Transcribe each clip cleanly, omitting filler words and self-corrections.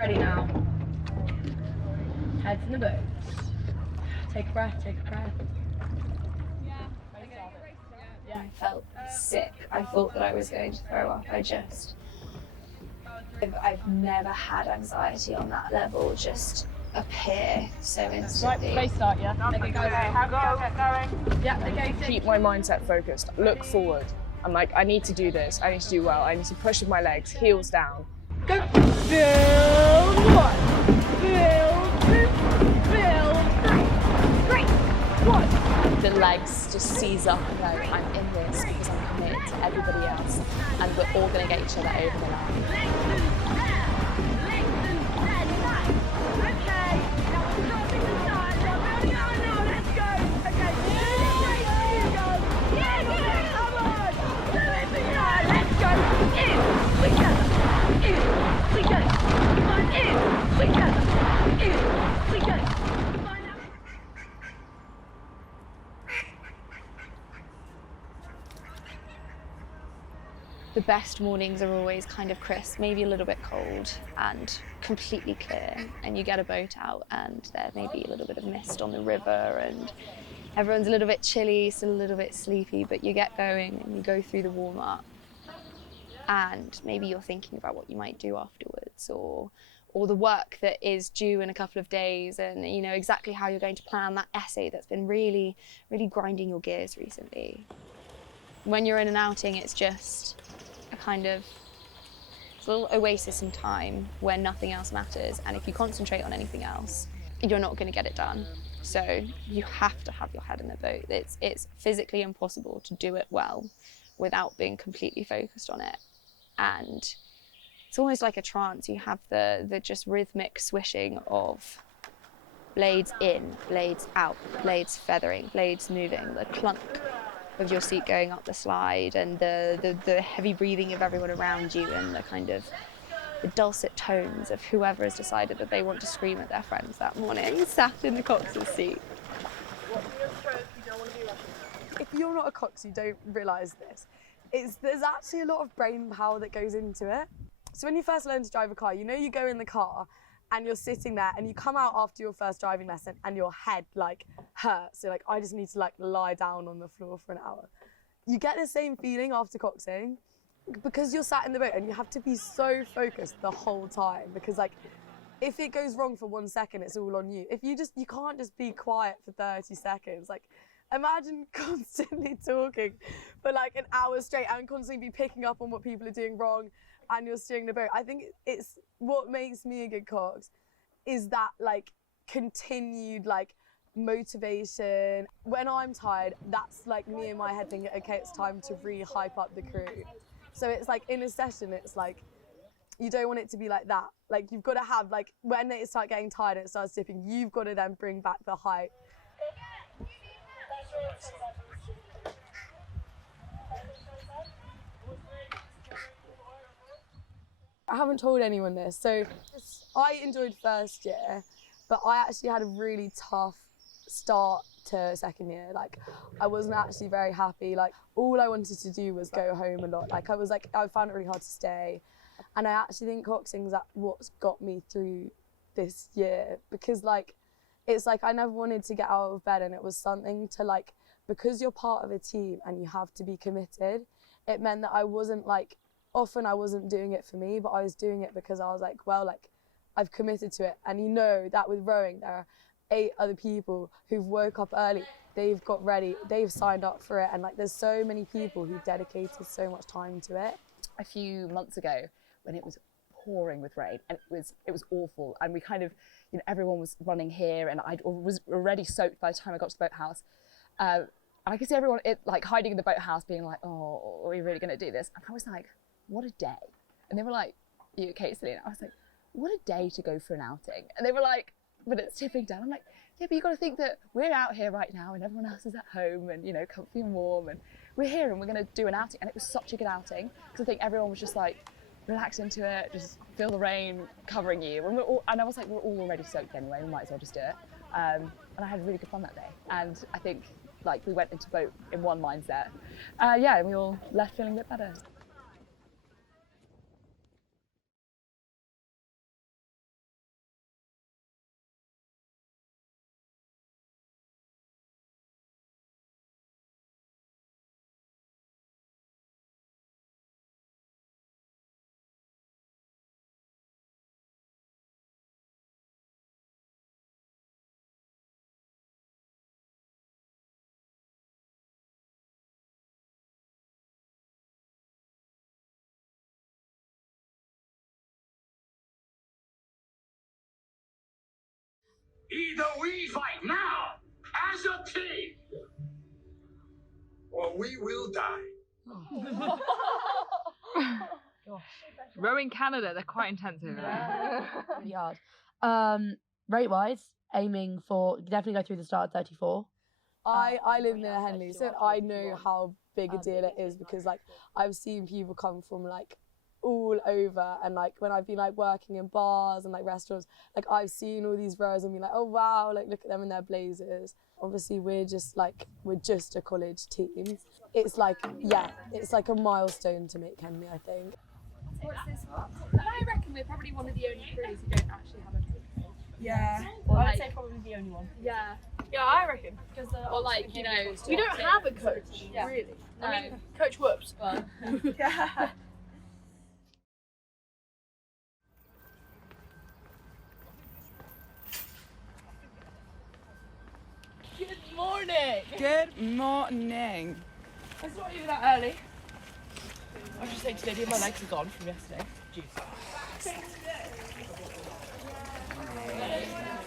Ready now. Heads in the boots. Take a breath, take a breath. I felt sick. I thought that I was going to throw up. I've never had anxiety on that level just appear so instantly. Right, start, yeah? Okay, go. Yeah, okay. Keep my mindset focused, look forward. I'm like, I need to do this, I need to do well, I need to push with my legs, heels down. Go! Build one! Build two! Build three! Great! One! The legs just seize up and go, I'm in this because I'm committed to everybody else and we're all going to get each other over the line. The best mornings are always kind of crisp, maybe a little bit cold and completely clear, and you get a boat out and there may be a little bit of mist on the river and everyone's a little bit chilly, still a little bit sleepy, but you get going and you go through the warm-up and maybe you're thinking about what you might do afterwards or the work that is due in a couple of days and you know exactly how you're going to plan that essay that's been really, really grinding your gears recently. When you're in an outing, it's just a kind of little oasis in time where nothing else matters, and if you concentrate on anything else, you're not going to get it done. So you have to have your head in the boat. It's physically impossible to do it well without being completely focused on it. And it's almost like a trance. You have the just rhythmic swishing of blades in, blades out, blades feathering, blades moving, the clunk of your seat going up the slide and the heavy breathing of everyone around you and the kind of the dulcet tones of whoever has decided that they want to scream at their friends that morning, sat in the cox's seat. If you're not a cox, you don't realise this. There's actually a lot of brain power that goes into it. So when you first learn to drive a car, you know you go in the car and you're sitting there and you come out after your first driving lesson and your head like hurts. So like, I just need to like lie down on the floor for an hour. You get the same feeling after coxing because you're sat in the boat and you have to be so focused the whole time because like, if it goes wrong for 1 second, it's all on you. You can't just be quiet for 30 seconds. Like, imagine constantly talking for like an hour straight and constantly be picking up on what people are doing wrong and you're steering the boat. I think it's what makes me a good cox is that like continued like motivation. When I'm tired, that's like me in my head thinking, okay, it's time to re-hype up the crew. So it's like in a session, it's like, you don't want it to be like that. Like you've got to have like, when it starts getting tired and it starts dipping, you've got to then bring back the hype. I haven't told anyone this, so I enjoyed first year, but I actually had a really tough start to second year. Like, I wasn't actually very happy. Like, all I wanted to do was go home a lot. Like, I found it really hard to stay. And I actually think coxing is what's got me through this year because, like, it's like I never wanted to get out of bed, and it was something to, like, because you're part of a team and you have to be committed, it meant that I wasn't, like, often I wasn't doing it for me, but I was doing it because I was like, well, like, I've committed to it. And you know that with rowing, there are 8 other people who've woke up early, they've got ready, they've signed up for it. And like, there's so many people who dedicated so much time to it. A few months ago when it was pouring with rain and it was awful. And we kind of, you know, everyone was running here and I was already soaked by the time I got to the boathouse. And I could see everyone like hiding in the boathouse being like, oh, are we really gonna do this? And I was like, what a day. And they were like, are you okay, Selena? I was like, what a day to go for an outing. And they were like, but it's tipping down. I'm like, yeah, but you got to think that we're out here right now and everyone else is at home and, you know, comfy and warm, and we're here and we're going to do an outing. And it was such a good outing because I think everyone was just like, relax into it, just feel the rain covering you. And I was like, we're all already soaked anyway, we might as well just do it. And I had really good fun that day. And I think like we went into boat in one mindset. Yeah, and we all left feeling a bit better. Either we fight now as a team, or we will die. Rowing Canada, they're quite intense over there. Really hard. Rate wise, aiming for definitely go through the start at 34. I live near Henley, so I know how big a deal it is because like I've seen people come from like all over, and like when I've been like working in bars and like restaurants, like I've seen all these rowers and been like, oh wow, like look at them in their blazers. Obviously we're just a college team. It's like, yeah, it's like a milestone to make Henley, I think. What's this one? I reckon we're probably one of the only crews who don't actually have a coach. Yeah. Or I'd like, say probably the only one. yeah. Yeah, I reckon. Or like, you know, We don't have a coach, really. No. I mean, Coach Whoops. Well, Yeah. Good morning. Good morning. It's not even that early. I should say today, my legs are gone from yesterday. Juice.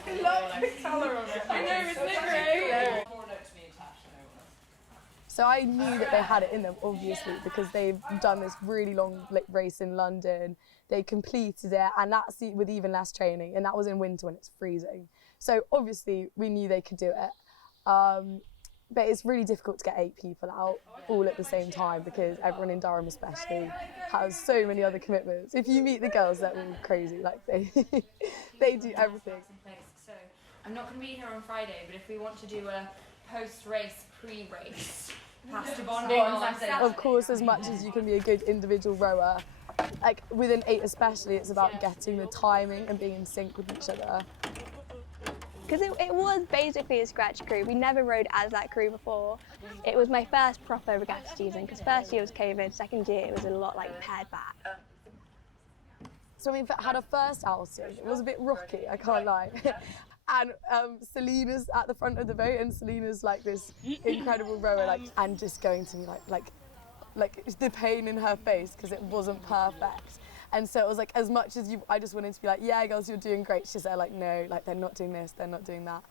I love the colour of it. I know, isn't it great? So I knew that they had it in them, obviously, because they've done this really long race in London. They completed it, and that's with even less training, and that was in winter when it's freezing. So obviously we knew they could do it. But it's really difficult to get 8 people out all at the same time because everyone in Durham especially has so many other commitments. If you meet the girls, they're all crazy, like they do everything. So I'm not going to be here on Friday, but if we want to do a post-race, pre-race, pasta bonding on Saturday. Of course, as much as you can be a good individual rower, like with an 8 especially, it's about getting the timing and being in sync with each other. Because it was basically a scratch crew. We never rowed as that crew before. It was my first proper regatta season, because first year was COVID, second year it was a lot like pared back. So I mean, had a first outing, it was a bit rocky, I can't lie. And Selena's at the front of the boat, and Selena's like this incredible rower, like, and just going to me like the pain in her face because it wasn't perfect. And so it was like, as much as I just wanted to be like, yeah, girls, you're doing great. She's there like, no, like they're not doing this, they're not doing that.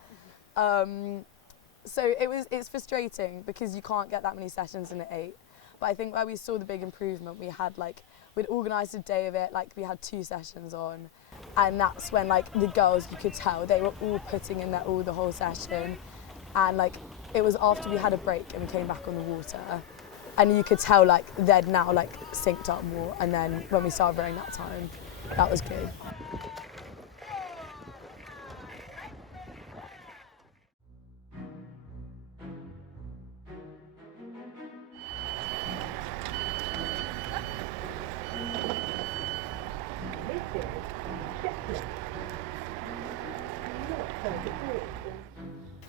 So it's frustrating because you can't get that many sessions in at 8. But I think where we saw the big improvement, we'd organised a day of it, like we had 2 sessions on. And that's when like the girls, you could tell, they were all putting in their all the whole session. And like, it was after we had a break and we came back on the water. And you could tell like they'd now like synced up more, and then when we started rowing that time, that was good.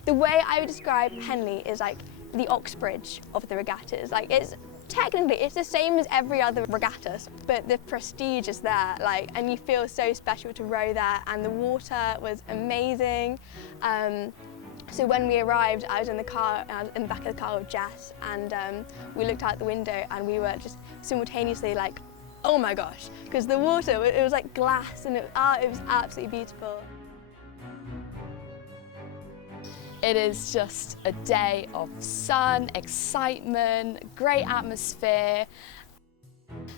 The way I would describe Henley is like the Oxbridge of the regattas. Like it's the same as every other regatta, but the prestige is there, like, and you feel so special to row there, and the water was amazing. So when we arrived, I was in the car, in the back of the car with Jess, and we looked out the window and we were just simultaneously like, oh my gosh, because the water, it was like glass, and it was absolutely beautiful. it is just a day of sun, excitement, great atmosphere.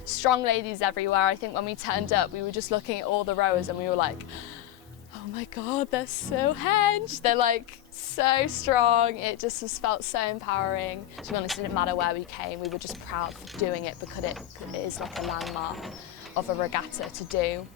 Strong ladies everywhere. I think when we turned up, we were just looking at all the rowers and we were like, oh my God, they're so hench. They're like so strong. It just felt so empowering. To be honest, it didn't matter where we came. We were just proud of doing it because it is like a landmark of a regatta to do.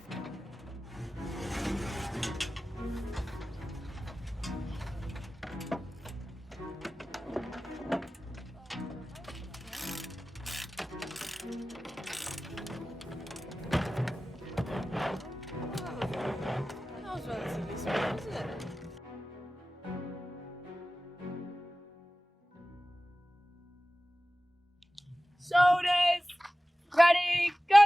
Shoulders, ready, go!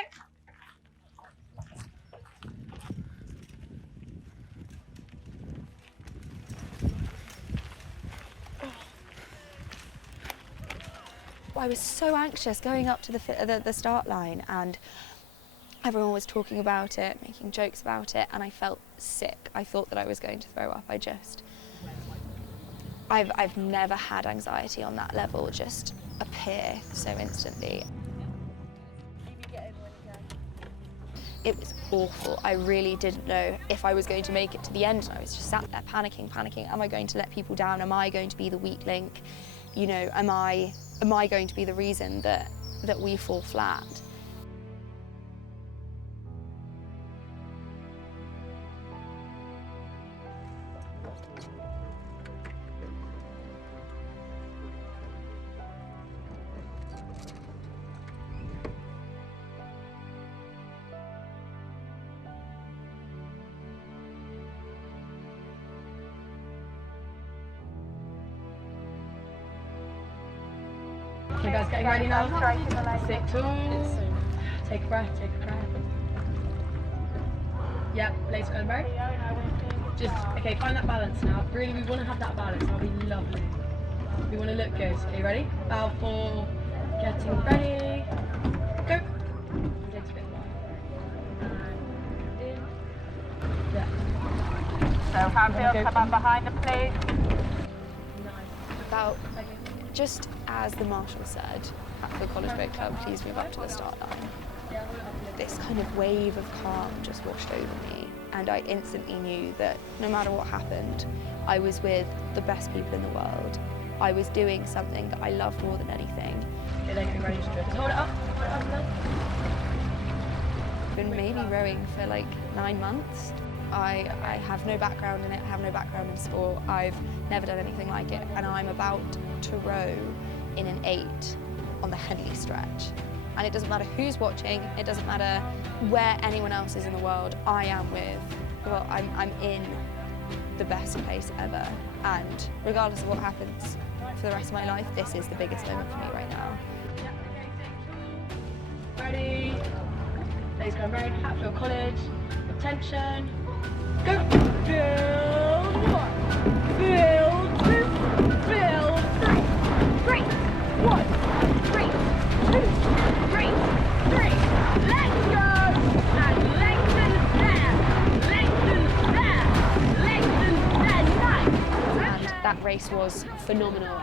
I was so anxious going up to the start line, and Everyone was talking about it, making jokes about it, and I felt sick. I thought that I was going to throw up. I've never had anxiety on that level just appear so instantly. It was awful. I really didn't know if I was going to make it to the end, and I was just sat there panicking. Am I going to let people down? Am I going to be the weak link? You know, am I going to be the reason that we fall flat? You guys getting ready now? 6, 2. Take a breath, take a breath. Yep, legs going back. Just, okay, find that balance now. Really, we want to have that balance. That'll be lovely. We want to look good. Okay, ready? Bow 4, getting ready. Go. Legs a bit wide. And in. Yeah. So Hatfield, come up behind them, please. About just as the marshal said, Hatfield College Boat Club, please move up to the start line. This kind of wave of calm just washed over me, and I instantly knew that no matter what happened, I was with the best people in the world. I was doing something that I love more than anything. Okay, then get ready to drift. Hold it up. I've been maybe rowing for like 9 months. I have no background in it, I have no background in sport. I've never done anything like it, and I'm about to row in an 8 on the Henley stretch. And it doesn't matter who's watching, it doesn't matter where anyone else is in the world, I am with, well, I'm in the best place ever. And regardless of what happens for the rest of my life, this is the biggest moment for me right now. Ready? Legs going right, Hatfield College. Attention. Go! Build 1, build 2, build 3. Great! 1, great! 2, great! 3. Let's go! And lengthen there! Lengthen there! Lengthen there! Nice! And that race was phenomenal.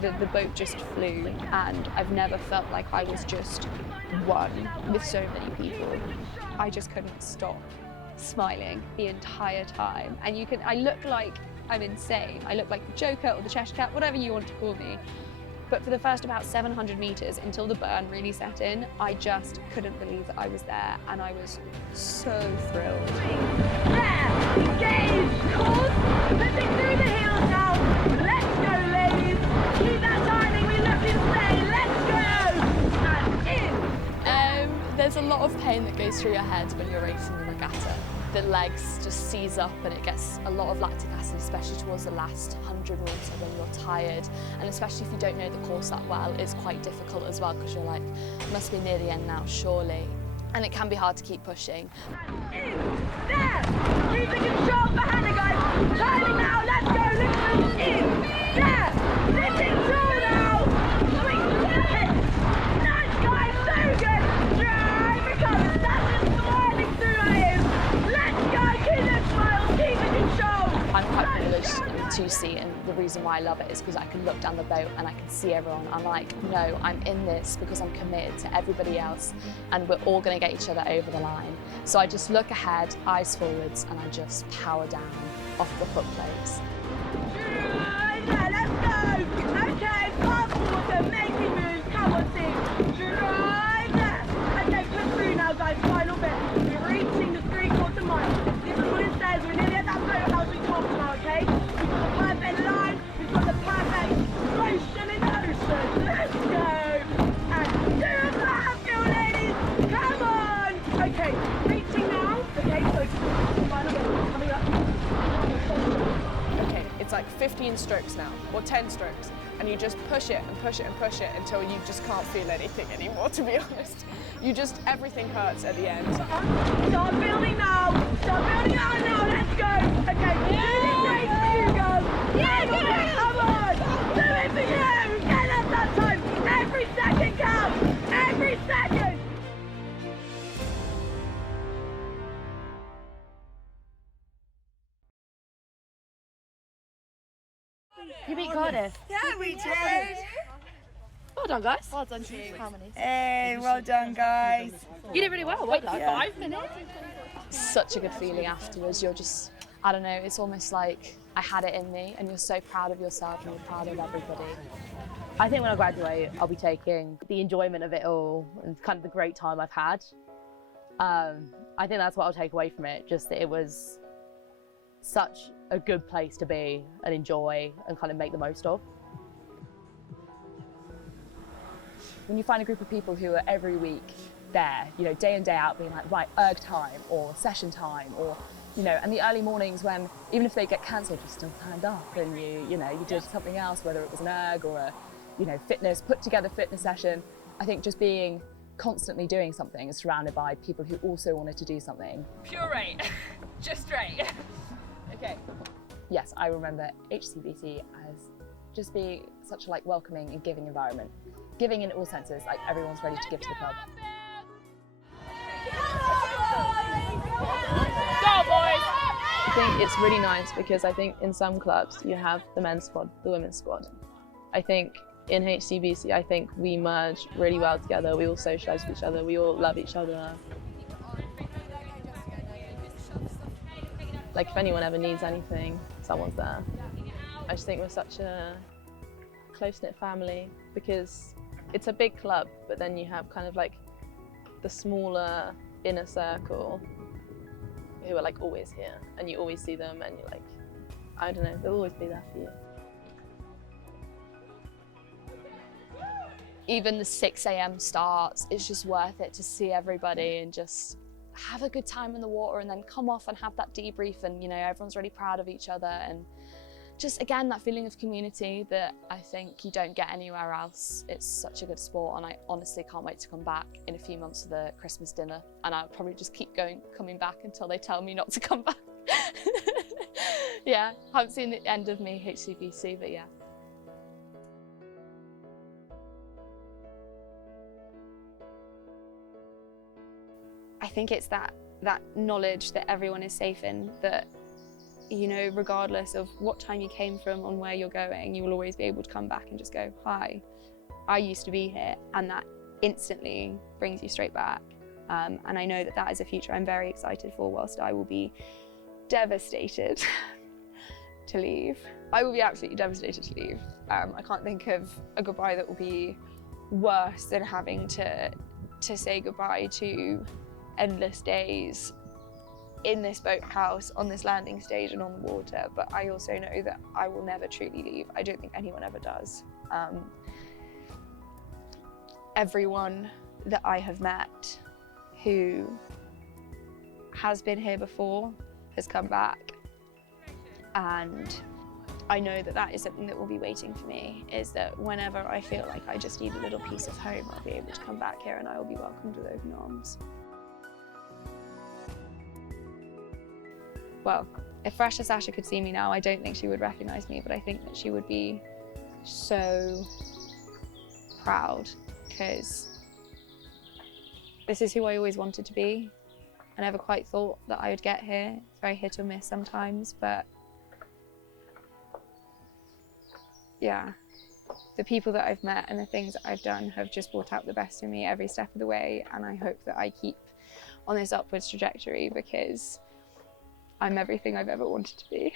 The boat just flew, and I've never felt like I was just one with so many people. I just couldn't stop smiling the entire time, and I look like I'm insane. I look like the Joker or the Cheshire Cat, whatever you want to call me. But for the first about 700 metres, until the burn really set in, I just couldn't believe that I was there, and I was so thrilled. There! Engage! Course! Pushing through the heels now! Let's go, ladies! Keep that timing, we love you to say, let's go! And in! There's a lot of pain that goes through your head when you're racing the regatta. The legs just seize up, and it gets a lot of lactic acid, especially towards the last 100 meters when you're tired. And especially if you don't know the course that well, it's quite difficult as well, because you're like, must be near the end now, surely. And it can be hard to keep pushing. In! There! Keeping control for Hannah, guys! Timing now, let's go, listen! In! There! Sitting through now! Sweet! Hit! Nice, guys! So good! Drive! Recover! That's it! Smiling through our ears! Let's go! Keep that smile! Keep it control! I'm quite privileged to see, and the reason why I love it is because I can look down the boat and I can see everyone. I'm like, no, I'm in this because I'm committed to everybody else, and we're all going to get each other over the line. So I just look ahead, eyes forwards, and I just power down off the foot plates. Drive there, let's go! Okay, pass water, making moves, come on team! Drive there! Okay, push through now guys, final bit. We're reaching the 3/4 mile. This is what it says, we're nearly at that boathouse we talked about, okay? We've got the perfect line, we've got the perfect motion in the ocean. Let's go! And do it for Hatfield, ladies! Come on! Okay, reaching now. Okay, so final bit, coming up. Okay, it's like 15 strokes now, or 10 strokes, and you just push it and push it and push it until you just can't feel anything anymore, to be honest. Everything hurts at the end. Start building now! Start building now! Let's go! Okay, do this race for you guys! Yeah, come on! Do it for you! Get us that time! Every second counts! Every second! You beat Cardiff. Yeah, we did. Well done, guys. Well done to you. How many? Hey, well done, guys. You did really well. Wait, like 5 minutes? Such a good feeling afterwards. You're just, I don't know, it's almost like I had it in me, and you're so proud of yourself and you're proud of everybody. I think when I graduate, I'll be taking the enjoyment of it all and kind of the great time I've had. I think that's what I'll take away from it, just that it was such a good place to be and enjoy and kind of make the most of. When you find a group of people who are every week there, you know, day in, day out, being like, right, erg time or session time, or, you know, and the early mornings when, even if they get cancelled, you still turned up and you know, you did something else, whether it was an erg or a, you know, put together fitness session. I think just being constantly doing something, surrounded by people who also wanted to do something. Pure rate. Just rate. Okay. Yes, I remember HCBC as just being such a welcoming and giving environment. Giving in all senses, like everyone's ready to give to the club. Go, boys! I think it's really nice because I think in some clubs you have the men's squad, the women's squad. I think in HCBC, I think we merge really well together. We all socialise with each other. We all love each other. Like if anyone ever needs anything, someone's there. I just think we're such a close-knit family because it's a big club, but then you have kind of like the smaller inner circle who are like always here, and you always see them, and you're like, I don't know, they'll always be there for you. Even the 6 a.m. starts, it's just worth it to see everybody and just have a good time in the water, and then come off and have that debrief, and you know, everyone's really proud of each other, and just again that feeling of community that I think you don't get anywhere else. It's such a good sport, and I honestly can't wait to come back in a few months for the Christmas dinner, and I'll probably just keep coming back until they tell me not to come back. Yeah, haven't seen the end of me HCBC, but yeah. I think it's that knowledge that everyone is safe in, that, you know, regardless of what time you came from and where you're going, you will always be able to come back and just go, hi, I used to be here, and that instantly brings you straight back. And I know that that is a future I'm very excited for, whilst I will be devastated to leave. I will be absolutely devastated to leave. I can't think of a goodbye that will be worse than having to say goodbye to endless days in this boathouse, on this landing stage and on the water, but I also know that I will never truly leave. I don't think anyone ever does. Everyone that I have met who has been here before has come back, and I know that that is something that will be waiting for me, is that whenever I feel like I just need a little piece of home, I'll be able to come back here and I will be welcomed with open arms. Well, if Fresher Sasha could see me now, I don't think she would recognise me, but I think that she would be so proud, because this is who I always wanted to be. I never quite thought that I would get here. It's very hit or miss sometimes, but yeah, the people that I've met and the things that I've done have just brought out the best in me every step of the way, and I hope that I keep on this upwards trajectory, because I'm everything I've ever wanted to be.